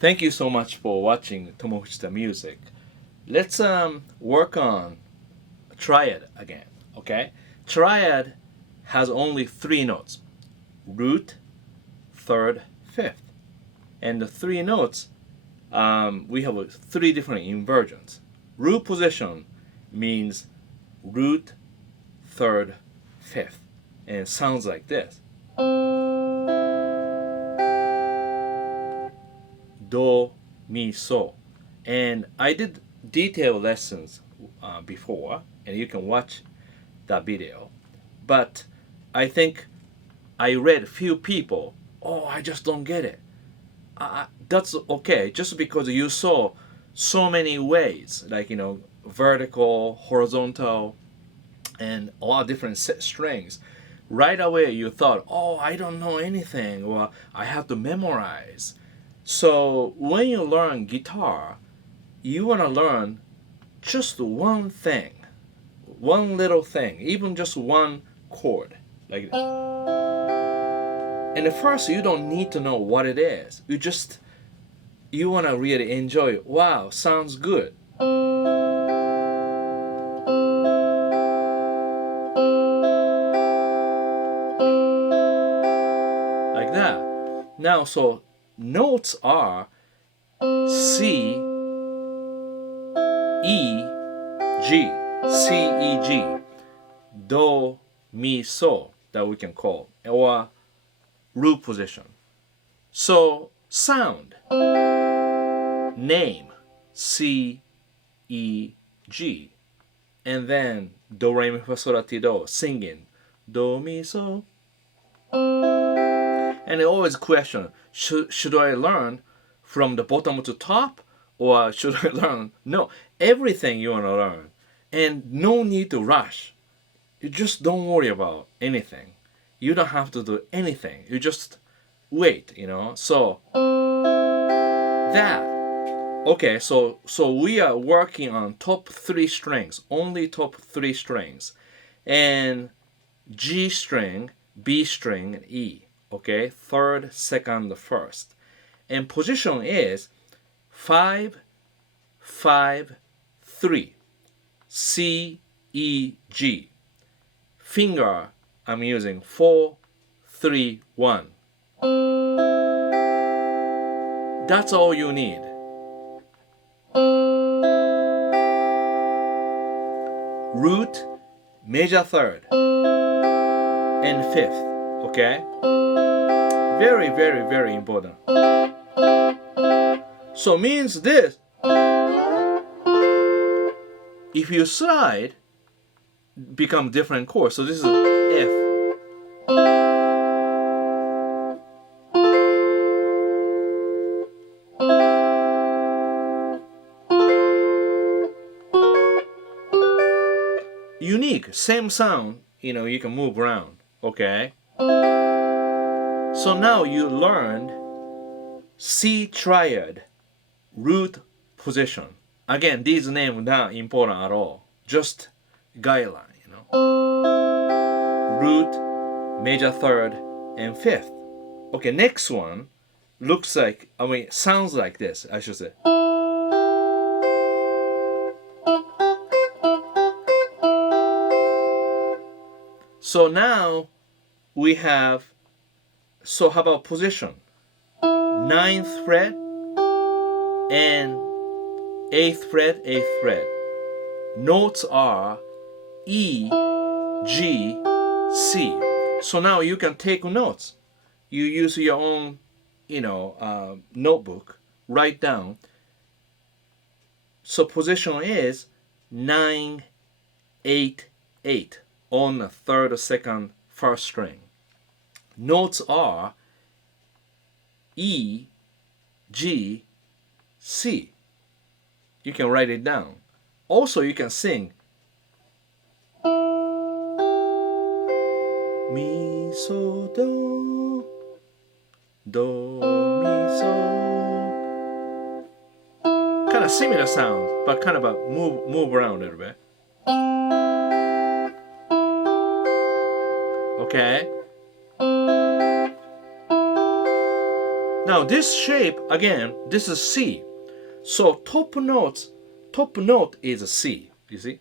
Thank you so much for watching Tomofuchita Music. Let's work on Triad again, okay? Triad has only 3 notes: root, third, fifth. And the 3 notes, we have 3 different inversions. Root position means root, third, fifth. And it sounds like this. Do, mi, so. And I did detailed lessons before, and you can watch that video. But I think I read few people, oh, I just don't get it. That's okay, just because you saw so many ways, like, vertical, horizontal, and a lot of different strings. Right away you thought, oh, I don't know anything, or I have to memorize. So when you learn guitar, you want to learn just one thing, one little thing, even just one chord, like that. And at first you don't need to know what it is. You want to really enjoy it. Wow, sounds good. Like that. Now, so notes are C, E, G, C, E, G, Do, Mi, So, that we can call, or root position. So sound, name, C, E, G, and then Do, Re, Mi, Fa, Sol, La, Ti, Do, singing, Do, Mi, So. And they always question, should I learn from the bottom to top, or should I learn? No, everything you want to learn, and no need to rush. You just don't worry about anything. You don't have to do anything. You just wait, So that. Okay, so we are working on top 3 strings, only top 3 strings, and G string, B string, and E. Okay, third, second, first. And position is 5, 5, 3. C, E, G. Finger, I'm using 4, 3, 1. That's all you need. Root, major third, and fifth. Okay? Very, very, very important. So means this. If you slide, become different chords. So this is F. Unique, same sound, you can move around. Okay? So now you learned C Triad, root position. Again, these names are not important at all. Just guideline, Root, major third, and fifth. Okay, next one sounds like this, I should say. So now we have, so how about position? 9th fret and 8th fret, 8th fret. Notes are E, G, C. So now you can take notes. You use your own, notebook, write down. So position is 9, 8, 8 on the third, second, first string. Notes are E, G, C. You can write it down. Also, you can sing. Mi, so, do, do, mi, so. Kind of similar sounds, but kind of move around a little bit. Okay? Now this shape, again, this is C. So top note is a C, you see?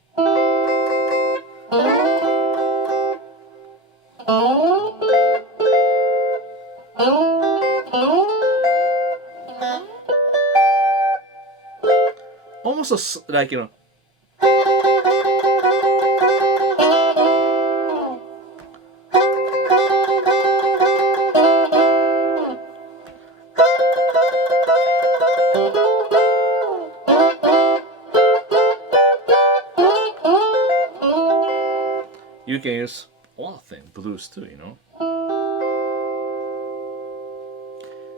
Almost like, you know. You can use a lot of things, blues too, you know.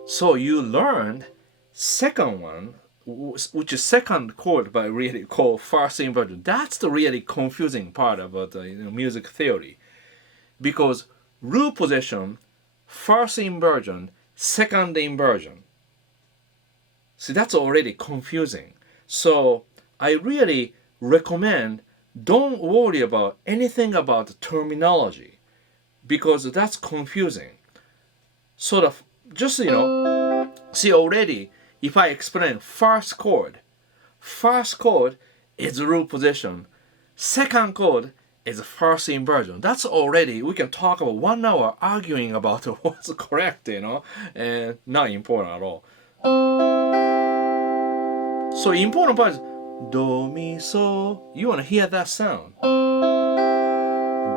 So you learned second one, which is second chord, but really called first inversion. That's the really confusing part about music theory, because root position, first inversion, second inversion. See, that's already confusing. So I really recommend don't worry about anything about the terminology, because that's confusing. Sort of, just, you know, see already, if I explain first chord is root position, second chord is first inversion. That's already, we can talk about 1 hour arguing about what's correct, you know, and not important at all. So important part is do, mi, so. You want to hear that sound.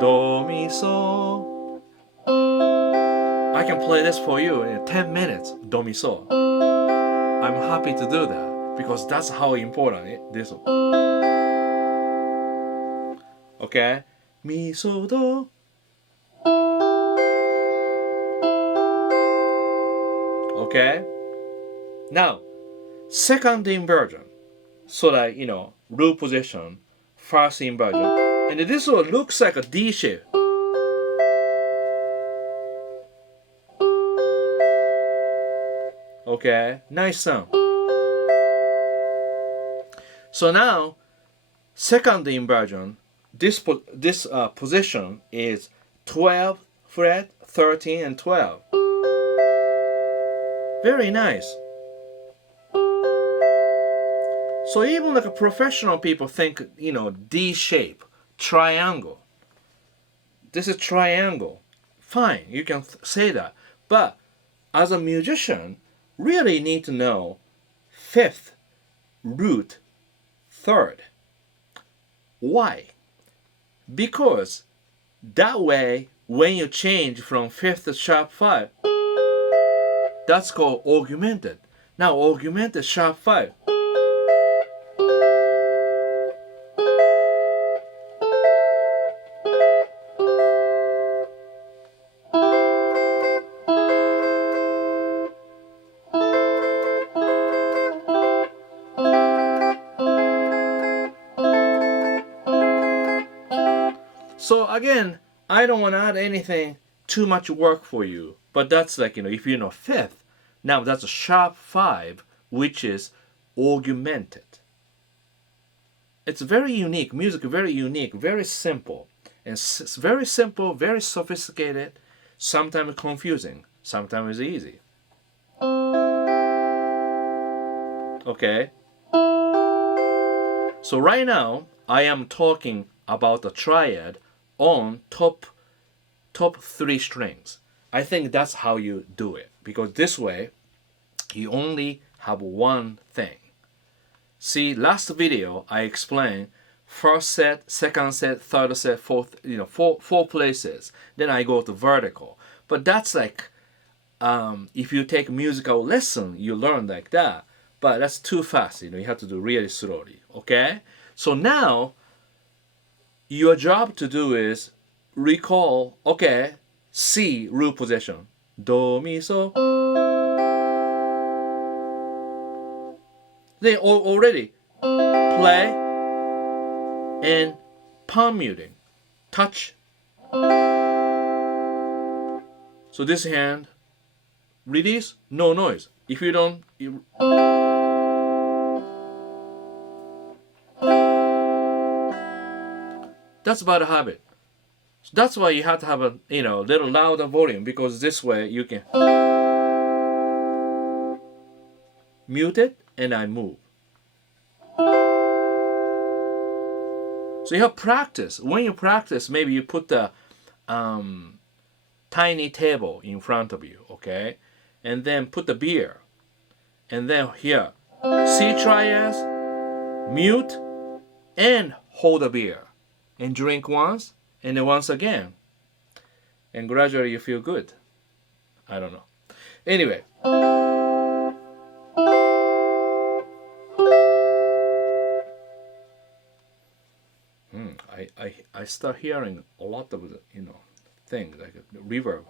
Do, mi, so. I can play this for you in 10 minutes. Do, mi, so. I'm happy to do that because that's how important this is. Okay? Mi, so, do. Okay? Now, second inversion. So that, you know, root position, first inversion. And this one looks like a D shape. Okay, nice sound. So now, second inversion, this position is 12 fret, 13 and 12. Very nice. So even like a professional people think, you know, D shape, triangle. This is triangle. Fine, you can say that. But as a musician, really need to know fifth, root, third. Why? Because that way, when you change from fifth to sharp 5, that's called augmented. Now augmented sharp 5. So again, I don't want to add anything too much work for you, but that's like, you know, if you know fifth, now that's a sharp 5, which is augmented. It's very unique, music very unique, very simple. And it's very simple, very sophisticated, sometimes confusing, sometimes easy. Okay? So right now, I am talking about the triad on top 3 strings. I think that's how you do it, because this way you only have one thing. See, last video I explained first set, second set, third set, fourth, you know, four places. Then I go to vertical. But that's like if you take musical lesson, you learn like that. But that's too fast, you know, you have to do really slowly. Okay? So now your job to do is recall, okay, C, root position. Do, mi, so. Then already play and palm muting. Touch. So this hand, release, no noise. If you don't, that's about a habit. So that's why you have to have a, you know, little louder volume, because this way you can. mute it, and I move. So you have practice. When you practice, maybe you put the tiny table in front of you, okay? And then put the beer. And then here, C triads, mute, and hold the beer. And drink once, and then once again. And gradually you feel good. I don't know. Anyway. I start hearing a lot of things like a reverb.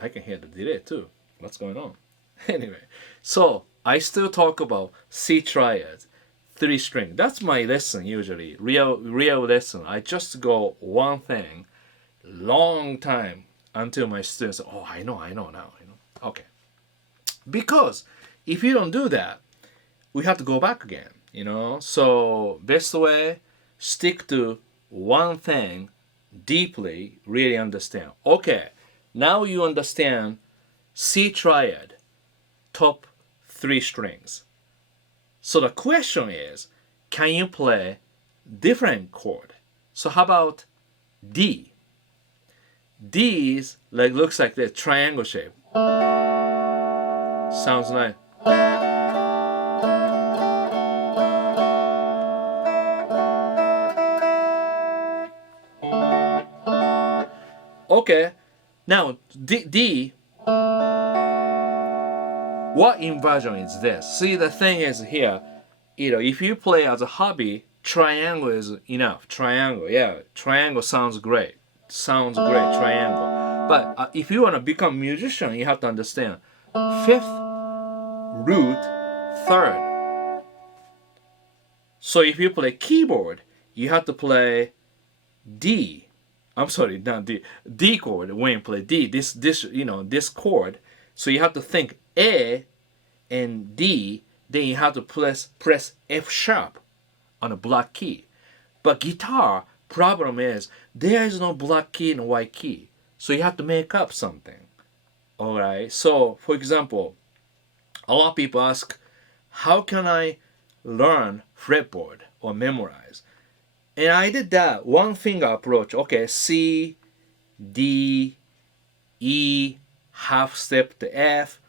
I can hear the delay too. What's going on? Anyway, so I still talk about C triads, 3 string. That's my lesson usually, real lesson. I just go one thing, long time until my students say, oh, I know now. Okay. Because if you don't do that, we have to go back again, So best way, stick to one thing deeply, really understand. Okay, now you understand C triad, top 3 strings. So the question is, can you play different chord? So how about D? D is looks like the triangle shape. Sounds like. Okay, now D, what inversion is this? See, the thing is here, if you play as a hobby, triangle is enough. Triangle, yeah, triangle sounds great. Triangle. But if you want to become a musician, you have to understand 5th root 3rd. So if you play keyboard, you have to play D. I'm sorry, not D. D chord when you play D. This chord. So you have to think A and D. Then you have to press F sharp on a black key. But guitar problem is there is no black key and white key. So you have to make up something. All right. So for example, a lot of people ask, how can I learn fretboard or memorize? And I did that one finger approach. Okay, C, D, E, half step to F,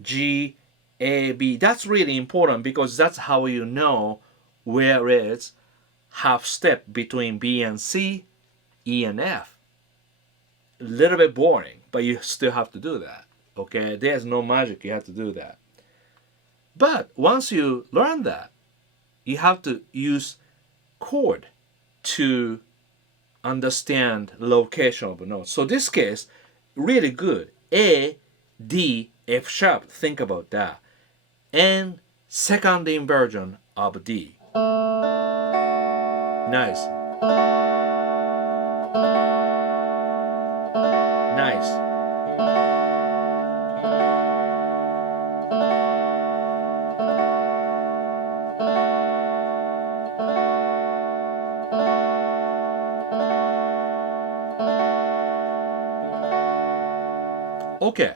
G, A, B. That's really important because that's how you know where is half step between B and C, E and F. A little bit boring, but you still have to do that. Okay, there's no magic, you have to do that. But once you learn that, you have to use chord to understand location of a note. So this case, really good. A, D, F sharp. Think about that. And second inversion of D. Nice. Nice. Okay,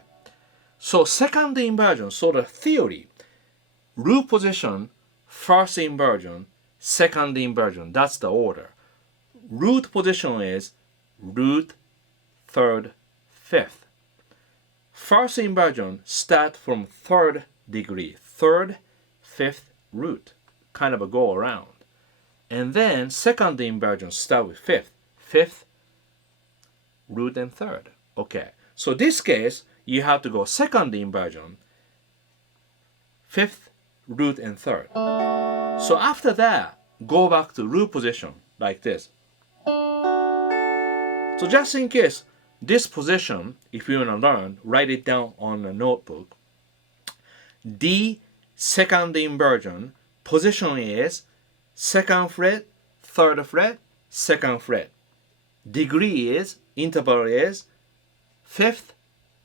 so second inversion, so the theory, root position, first inversion, second inversion, that's the order. Root position is root, 3rd, 5th. First inversion start from 3rd degree, 3rd, 5th root, kind of a go around. And then second inversion start with 5th, 5th, root and 3rd. Okay. So this case, you have to go second inversion, 5th, root, and 3rd. So after that, go back to root position like this. So just in case, this position, if you want to learn, write it down on a notebook. D, second inversion, position is 2nd fret, 3rd fret, 2nd fret. Degree is, interval is 5th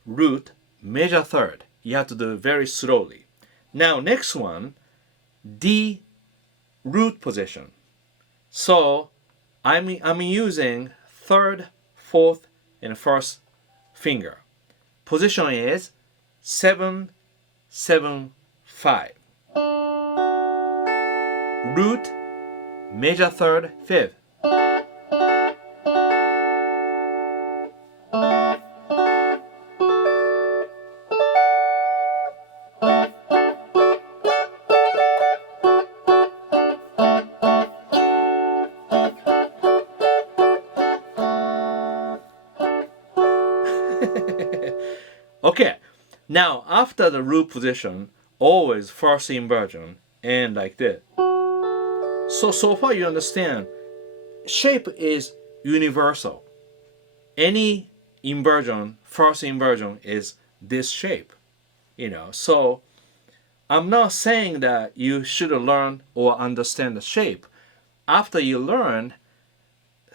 root, major 3rd. You have to do it very slowly. Now next one, D root position. So I'm using 3rd, 4th, and 1st finger. Position is 7, 7, 5. Root, major third, fifth. Okay, now after the root position, always first inversion and like this. So far you understand, shape is universal. Any inversion, first inversion is this shape, So I'm not saying that you should learn or understand the shape. After you learn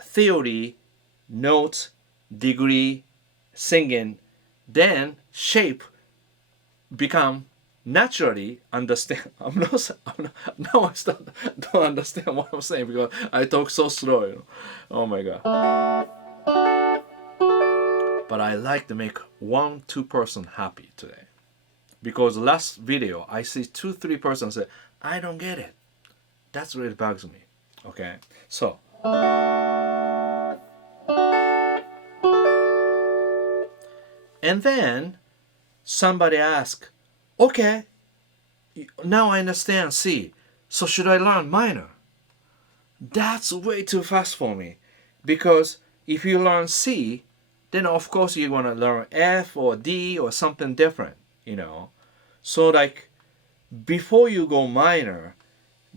theory, notes, degree, singing, then shape become naturally understand. Now I don't understand what I'm saying because I talk so slow. Oh my god. But I like to make 1-2 person happy today. Because last video I see 2-3 persons say, I don't get it. That's really bugs me. Okay, so and then somebody asked, okay, now I understand C, so should I learn minor? That's way too fast for me, because if you learn C, then of course you're gonna learn F or D or something different, So like before you go minor,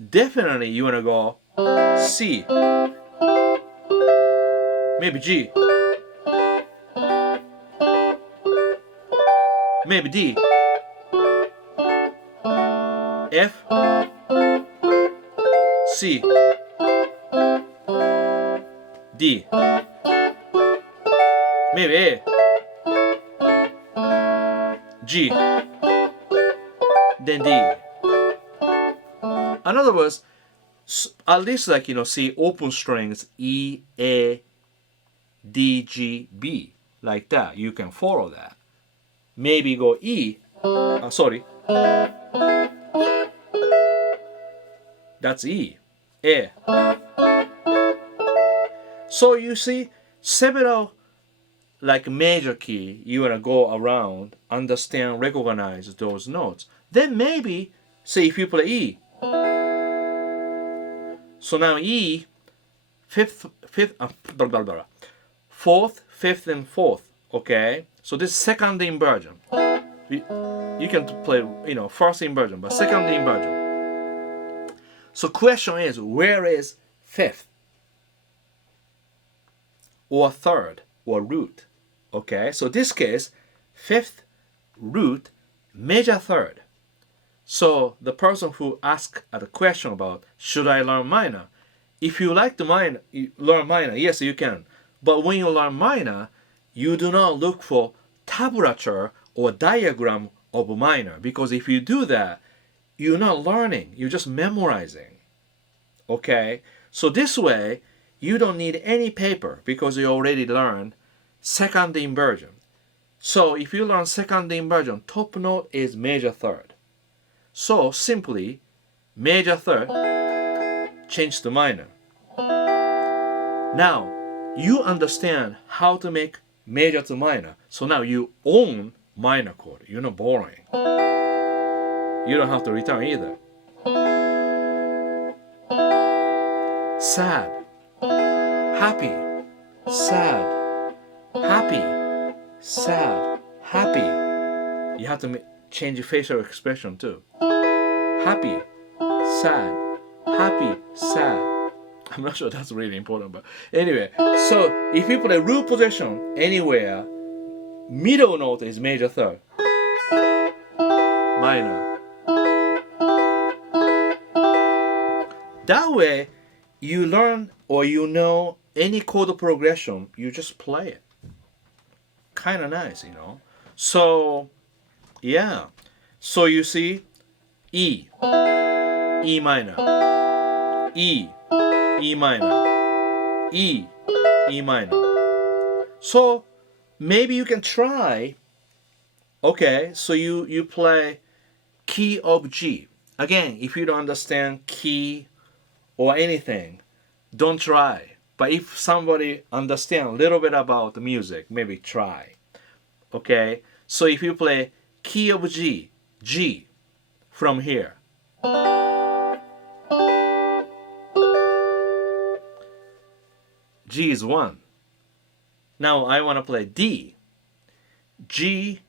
definitely you wanna go C, maybe G, maybe D, F, C, D, maybe A, G, then D. In other words, at least like see open strings E, A, D, G, B, like that. You can follow that. Maybe go E. Sorry. That's E. A. So you see several like major key you wanna go around, understand, recognize those notes. Then maybe say if you play E. So now E, fourth, fifth, and fourth. Okay. So this second inversion. You can play, first inversion, but second inversion. So question is, where is fifth? Or third, or root? Okay, so this case, fifth, root, major third. So the person who asked a question about, should I learn minor? If you like to learn minor, yes, you can. But when you learn minor, you do not look for tablature or diagram of minor, because if you do that, you're not learning, you're just memorizing. Okay, so this way you don't need any paper because you already learned second inversion. So if you learn second inversion, top note is major third. So simply major third change to minor. Now you understand how to make major to minor. So now you own minor chord. You're not borrowing. You don't have to return either. Sad, happy, sad, happy, sad, happy. You have to change your facial expression too. Happy, sad, happy, sad. I'm not sure that's really important, but anyway. So if you play root position anywhere, middle note is major third, minor. That way, you learn or you know any chord progression, you just play it. Kind of nice, So, yeah. So you see, E, E minor, E, E minor, E, E minor. So maybe you can try. Okay, so you play key of G. Again, if you don't understand key or anything, don't try. But if somebody understand a little bit about the music, maybe try. Okay, so if you play key of G, G from here, G is 1. Now I want to play D. G,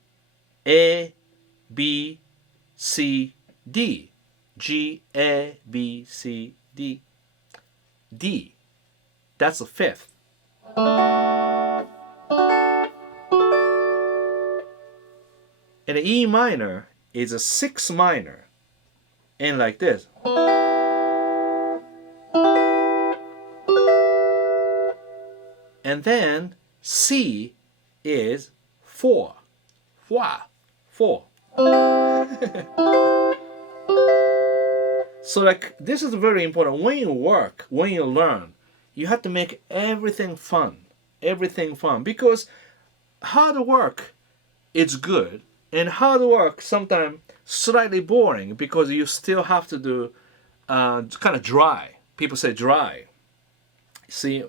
A, B, C, D. G, A, B, C, D. D. That's a 5th. And E minor is a 6 minor. And like this. And then C is 4. Hua. 4. So like this is very important. When you work, when you learn, you have to make everything fun. Everything fun. Because hard work is good. And hard work sometimes slightly boring because you still have to do kind of dry. People say dry. See,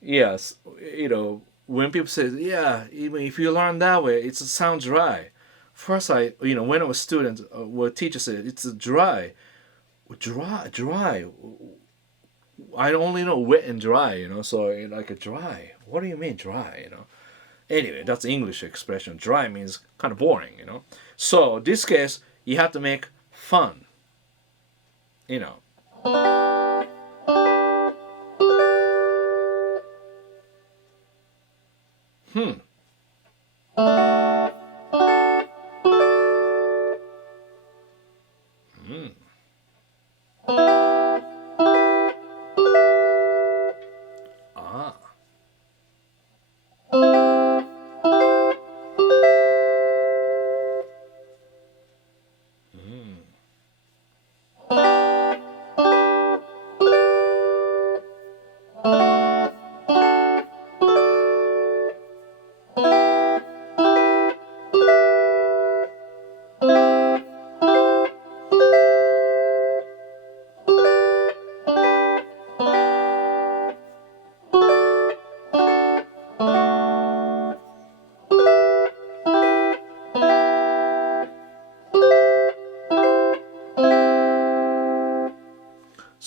yes, you know, when people say, yeah, even if you learn that way, it sounds dry. First, when I was a student, what teacher said, it's dry. Dry. I only know wet and dry, so like a dry. What do you mean dry, Anyway, that's English expression. Dry means kind of boring, So this case, you have to make fun,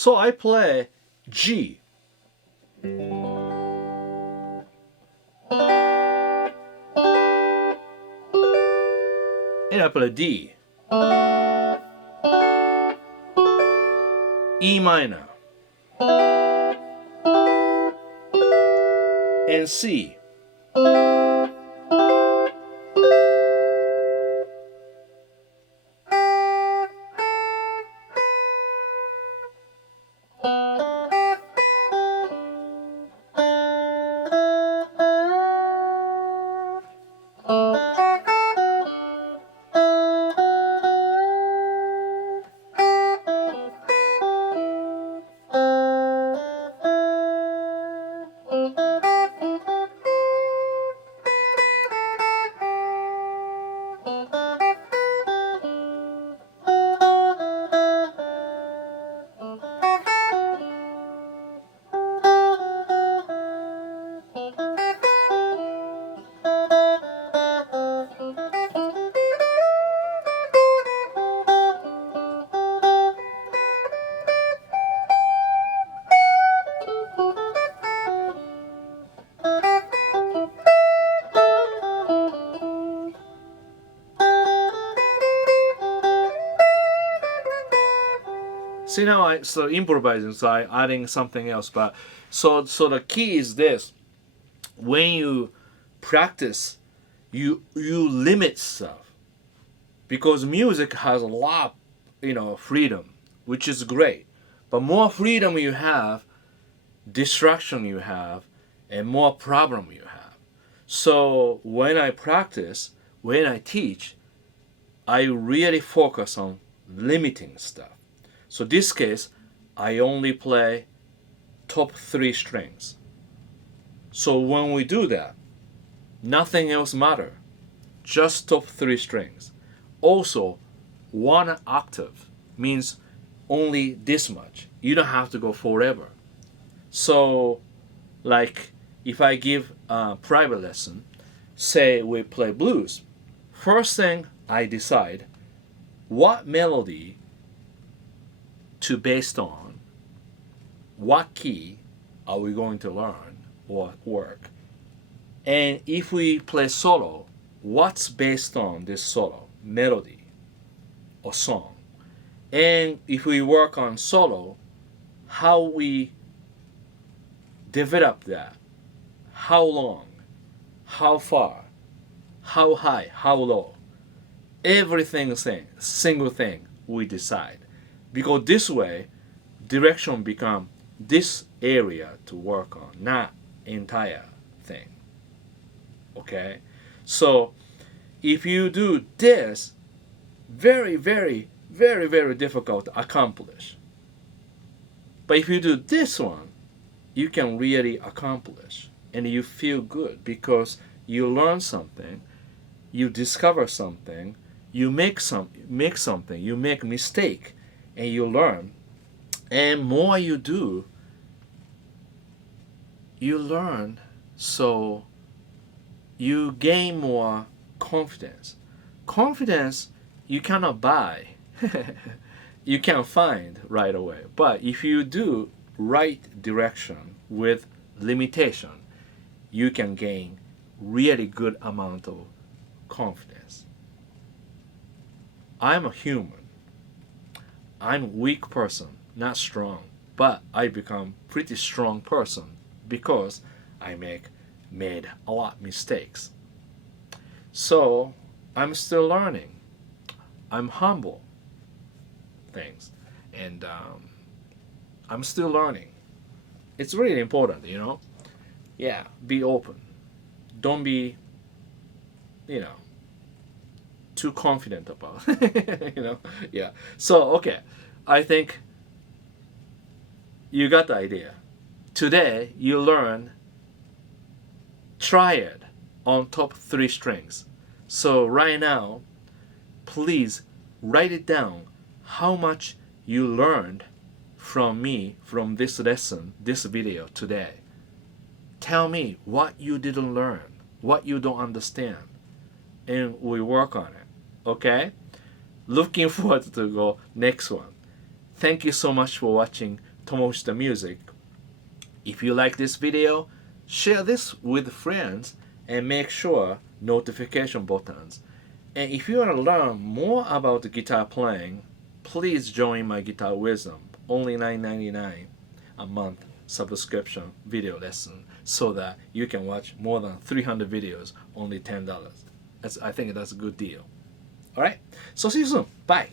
So I play G. And I play D. E minor. And C. See now I so improvising, so I adding something else. But so the key is this: when you practice, you limit stuff, because music has a lot, freedom, which is great. But more freedom you have, distraction you have, and more problem you have. So when I practice, when I teach, I really focus on limiting stuff. So this case, I only play top 3 strings. So when we do that, Nothing else matter. Just top 3 strings. Also, 1 octave means only this much. You don't have to go forever. So, like if I give a private lesson, say we play blues, first thing I decide what melody to based on, what key are we going to learn or work. And if we play solo, what's based on this solo, melody or song. And if we work on solo, how we develop that, how long, how far, how high, how low. Everything, single thing we decide. Because this way, direction become this area to work on, not entire thing. Okay? So, if you do this, very, very, very, very difficult to accomplish. But if you do this one, you can really accomplish. And you feel good because you learn something, you discover something, you make something, you make mistake, and you learn. And more you do, you learn, so you gain more confidence. Confidence you cannot buy. You can find right away. But if you do right direction with limitation, you can gain really good amount of confidence. I'm a human. I'm a weak person, not strong. But I become pretty strong person because I made a lot of mistakes. So I'm still learning. I'm humble things, and I'm still learning. It's really important, you know. Yeah, be open. Don't be, you know, too confident about, you know. Yeah. So okay, I think you got the idea. Today you learn triad on top 3 strings. So right now, please write it down how much you learned from me from this lesson, this video today. Tell me what you didn't learn, what you don't understand, and we work on it. Okay? Looking forward to go next one. Thank you so much for watching Tomoshita Music. If you like this video, share this with friends and make sure notification buttons. And if you want to learn more about the guitar playing, please join my Guitar Wisdom, only $9.99 a month subscription video lesson, so that you can watch more than 300 videos, only $10. I think that's a good deal. Alright, so see you soon. Bye.